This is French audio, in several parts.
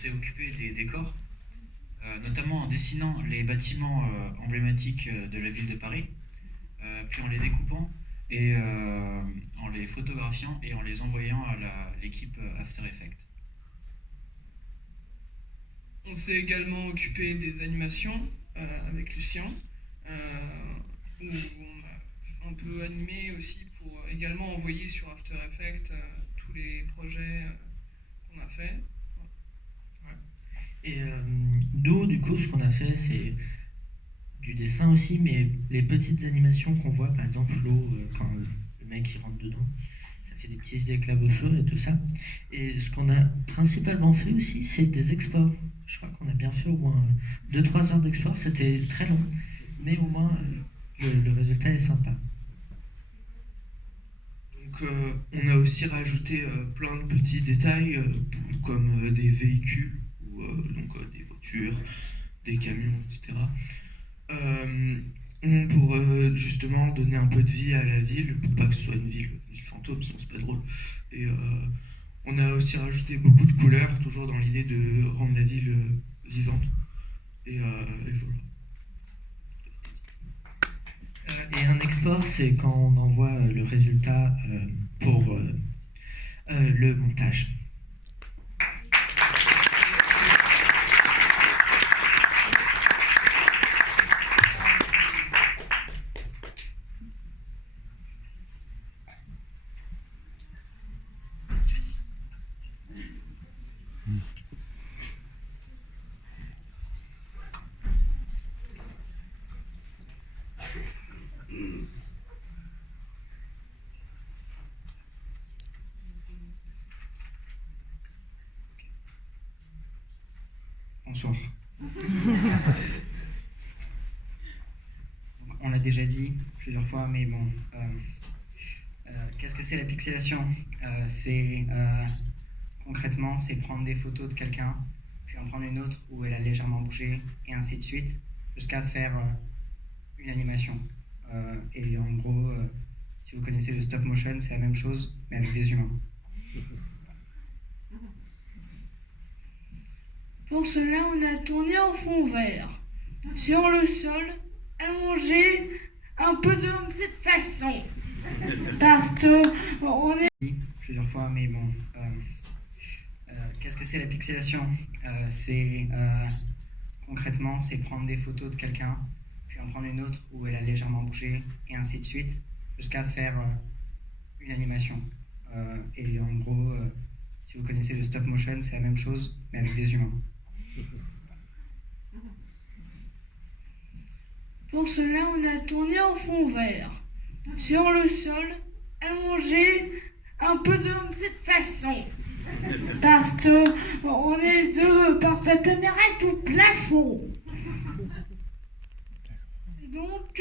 s'est occupé des décors, notamment en dessinant les bâtiments emblématiques de la ville de Paris, puis en les découpant et en les photographiant et en les envoyant à l'équipe After Effects. On s'est également occupé des animations avec Lucien, où on a un peu animé aussi pour également envoyer sur After Effects tous les projets qu'on a fait. Et nous, du coup, ce qu'on a fait, c'est du dessin aussi, mais les petites animations qu'on voit, par exemple l'eau, quand le mec il rentre dedans, ça fait des petits éclaboussures et tout ça. Et ce qu'on a principalement fait aussi, c'est des exports. Je crois qu'on a bien fait au moins 2-3 heures d'export, c'était très long, mais au moins le résultat est sympa. Donc on a aussi rajouté plein de petits détails comme des véhicules ou donc des voitures, des camions, etc. Pour justement donner un peu de vie à la ville, pour pas que ce soit une ville fantôme, sinon c'est pas drôle. Et on a aussi rajouté beaucoup de couleurs, toujours dans l'idée de rendre la ville vivante. Et voilà. Et un export, c'est quand on envoie le résultat pour le montage. Bonsoir. On l'a déjà dit plusieurs fois, mais bon. Qu'est-ce que c'est la pixelation? Concrètement, c'est prendre des photos de quelqu'un, puis en prendre une autre où elle a légèrement bougé, et ainsi de suite, jusqu'à faire une animation. Et en gros, si vous connaissez le stop motion, c'est la même chose, mais avec des humains. Pour cela, on a tourné en fond vert, sur le sol, allongé, un peu de cette façon. Parce que on est... Plusieurs fois, mais bon. Qu'est-ce que c'est la pixelation? Concrètement, c'est prendre des photos de quelqu'un, puis en prendre une autre où elle a légèrement bougé, et ainsi de suite, jusqu'à faire une animation. Et en gros, si vous connaissez le stop motion, c'est la même chose, mais avec des humains. Pour cela, on a tourné en fond vert, sur le sol, allongé, un peu de cette façon. Parce que on est deux, parce que la caméra est au plafond. Et donc,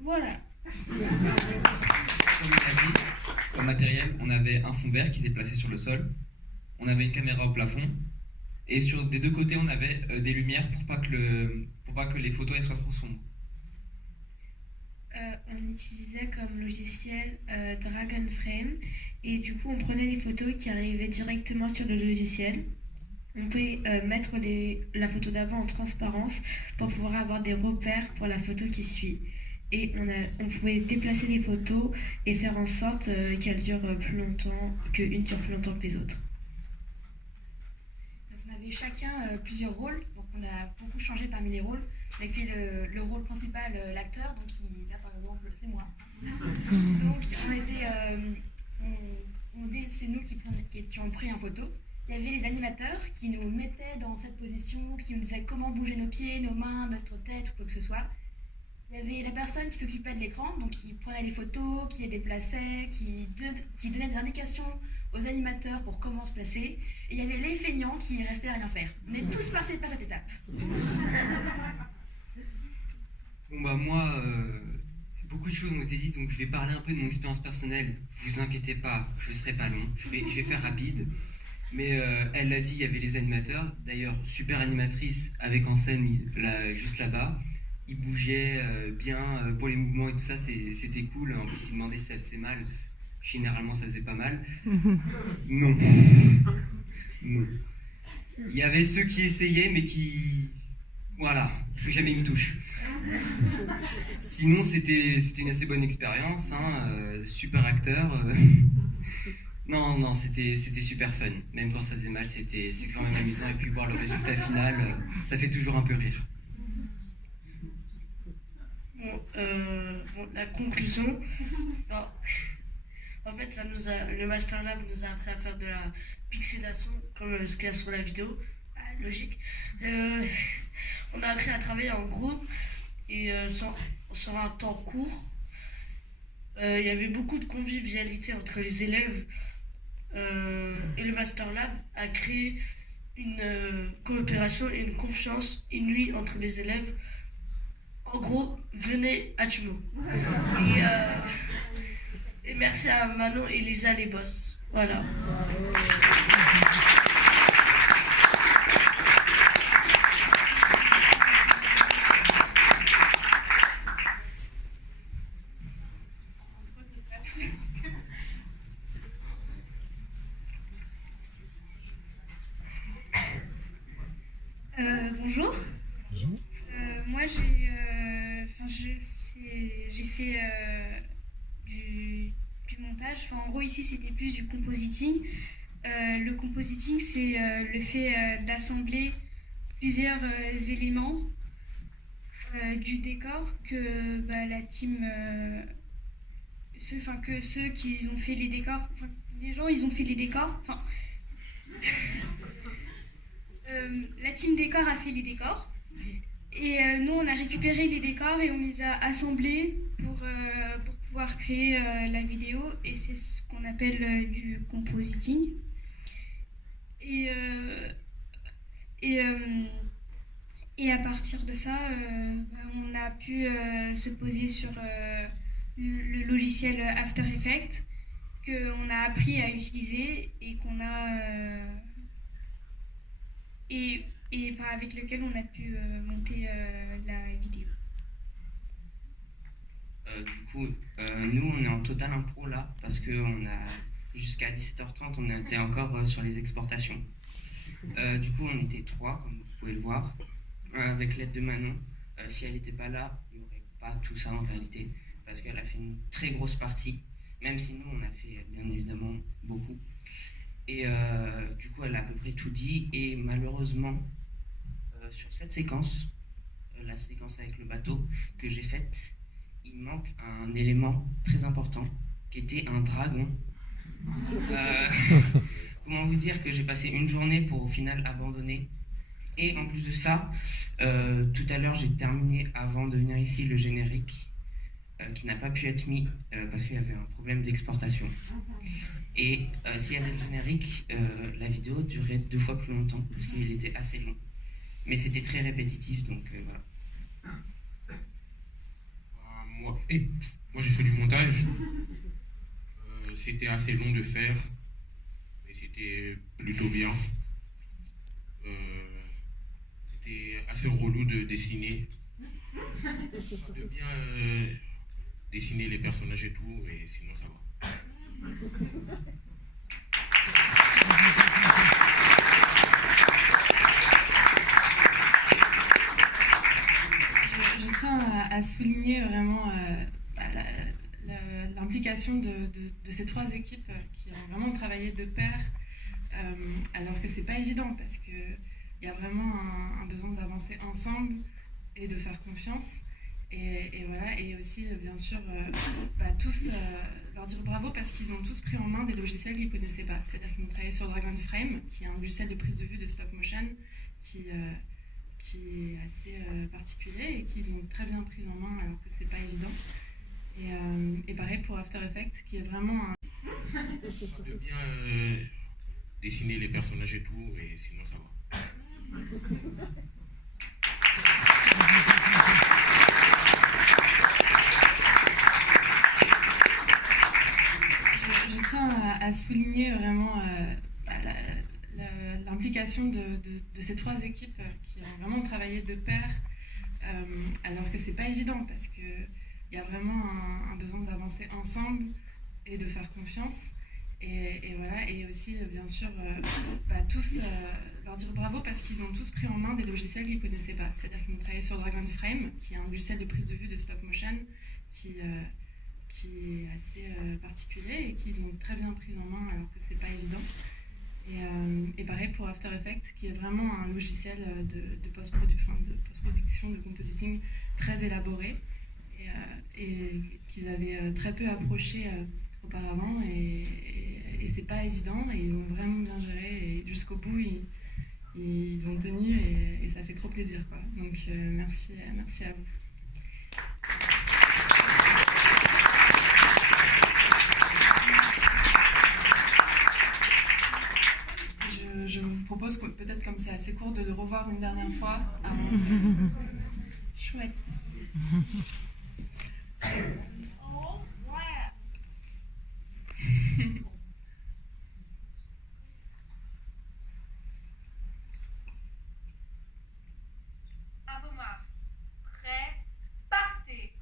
voilà. Comme on a dit, comme matériel, on avait un fond vert qui était placé sur le sol, on avait une caméra au plafond, et des deux côtés, on avait des lumières pour pas que les photos elles soient trop sombres. On utilisait comme logiciel Dragon Frame, et du coup on prenait les photos qui arrivaient directement sur le logiciel. On peut mettre la photo d'avant en transparence pour pouvoir avoir des repères pour la photo qui suit. Et on pouvait déplacer les photos et faire en sorte qu'elles durent plus longtemps, qu'une dure plus longtemps que les autres. Donc on avait chacun plusieurs rôles, donc on a beaucoup changé parmi les rôles. On a fait le rôle principal, l'acteur, donc là par exemple c'est moi. Donc c'est nous qui étions pris en photo. Il y avait les animateurs qui nous mettaient dans cette position, qui nous disaient comment bouger nos pieds, nos mains, notre tête ou quoi que ce soit. Il y avait la personne qui s'occupait de l'écran, donc qui prenait les photos, qui les déplaçait, qui donnait des indications aux animateurs pour comment se placer. Et il y avait les feignants qui restaient à rien faire. On est tous passés par cette étape. Bon bah moi, beaucoup de choses ont été dites, donc je vais parler un peu de mon expérience personnelle. Vous inquiétez pas, je ne serai pas long, je vais faire rapide. Mais elle l'a dit, il y avait les animateurs. D'ailleurs, super animatrice avec Anselme juste là-bas. Il bougeait bien pour les mouvements et tout ça, c'était cool. En plus, il demandait si elle faisait mal. généralement ça faisait pas mal. Non. Non. Il y avait ceux qui essayaient, mais qui... Voilà, plus jamais ils me touchent. Sinon, c'était une assez bonne expérience, hein, super acteur. Non, c'était super fun. Même quand ça faisait mal, c'est quand même amusant. Et puis voir le résultat final, ça fait toujours un peu rire. Bon, la conclusion, bon, en fait, le Master Lab nous a appris à faire de la pixelation, comme ce qu'il y a sur la vidéo, logique. On a appris à travailler en groupe et sur un temps court. Il y avait beaucoup de convivialité entre les élèves et le Master Lab a créé une coopération et une confiance inouïe entre les élèves. En gros, venez à Tumo. Et merci à Manon et Lisa les boss. Voilà. Bonjour. Moi, j'ai fait du montage. Enfin, en gros, ici, c'était plus du compositing. Le compositing, c'est le fait d'assembler plusieurs éléments du décor que la team, ceux qui ont fait les décors, les gens, ils ont fait les décors. La team décor a fait les décors et nous on a récupéré les décors et on les a assemblés pour pouvoir créer la vidéo, et c'est ce qu'on appelle du compositing. Et à partir de ça, on a pu se poser sur le logiciel After Effects qu'on a appris à utiliser et qu'on a avec lequel on a pu monter la vidéo. Nous, on est en total impro là, parce que jusqu'à 17h30, on était encore sur les exportations. On était 3, comme vous pouvez le voir, avec l'aide de Manon. Si elle n'était pas là, il n'y aurait pas tout ça en réalité, parce qu'elle a fait une très grosse partie, même si nous, on a fait bien évidemment beaucoup. Et elle a à peu près tout dit, et malheureusement, sur cette séquence, la séquence avec le bateau que j'ai faite, il manque un élément très important, qui était un dragon. Comment vous dire que j'ai passé une journée pour au final abandonner. Et en plus de ça, tout à l'heure j'ai terminé avant de venir ici le générique, qui n'a pas pu être mis parce qu'il y avait un problème d'exportation. Et s'il y avait le générique, la vidéo durait 2 fois plus longtemps, parce qu'il était assez long. Mais c'était très répétitif, donc voilà. Moi, j'ai fait du montage. C'était assez long de faire, mais c'était plutôt bien. C'était assez relou de dessiner. De bien dessiner les personnages et tout, mais sinon ça va. Je tiens à souligner vraiment l'implication de ces 3 équipes qui ont vraiment travaillé de pair, alors que c'est pas évident, parce qu'il y a vraiment un besoin d'avancer ensemble et de faire confiance. Et voilà, et aussi bien sûr tous leur dire bravo, parce qu'ils ont tous pris en main des logiciels qu'ils ne connaissaient pas. C'est-à-dire qu'ils ont travaillé sur Dragonframe, qui est un logiciel de prise de vue de stop motion qui est assez particulier, et qu'ils ont très bien pris en main alors que c'est pas évident. Et pareil pour After Effects, qui est vraiment un... De bien dessiner les personnages et tout, mais sinon ça va. Je tiens à souligner vraiment l'implication de ces 3 équipes qui ont vraiment travaillé de pair, alors que c'est pas évident, parce qu'il y a vraiment un besoin d'avancer ensemble et de faire confiance. Et voilà, et aussi bien sûr tous leur dire bravo parce qu'ils ont tous pris en main des logiciels qu'ils ne connaissaient pas. C'est-à-dire qu'ils ont travaillé sur Dragon Frame, qui est un logiciel de prise de vue de stop motion qui est assez particulier et qu'ils ont très bien pris en main alors que c'est pas évident. Et pareil pour After Effects, qui est vraiment un logiciel de post-production, de compositing très élaboré et qu'ils avaient très peu approché auparavant et c'est pas évident et ils ont vraiment bien géré et jusqu'au bout ils ont tenu et ça fait trop plaisir quoi. Donc merci à vous. Je vous propose que peut-être comme c'est assez court de le revoir une dernière fois avant de... Chouette. Abomar, prêt, partez.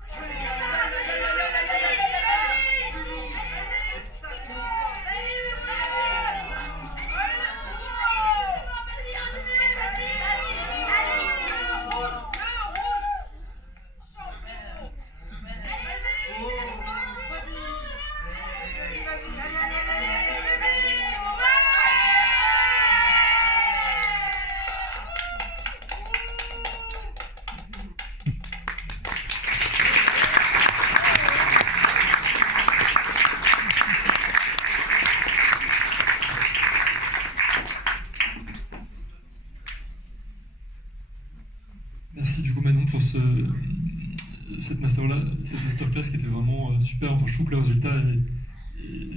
Merci du coup Manon pour cette masterclass qui était vraiment super. Enfin, je trouve que le résultat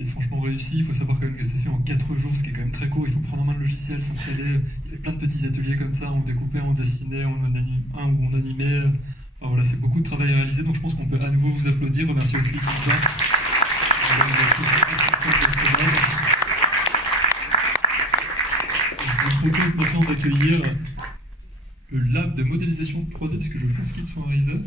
est franchement réussi. Il faut savoir quand même que c'est fait en 4 jours, ce qui est quand même très court. Il faut prendre en main le logiciel, s'installer. Il y avait plein de petits ateliers comme ça, on découpait, on dessinait, on animait. Enfin voilà, c'est beaucoup de travail à réaliser, donc je pense qu'on peut à nouveau vous applaudir. Remercier aussi Lisa. Je vous propose maintenant d'accueillir le lab de modélisation 3D, parce que je pense qu'ils sont arrivés.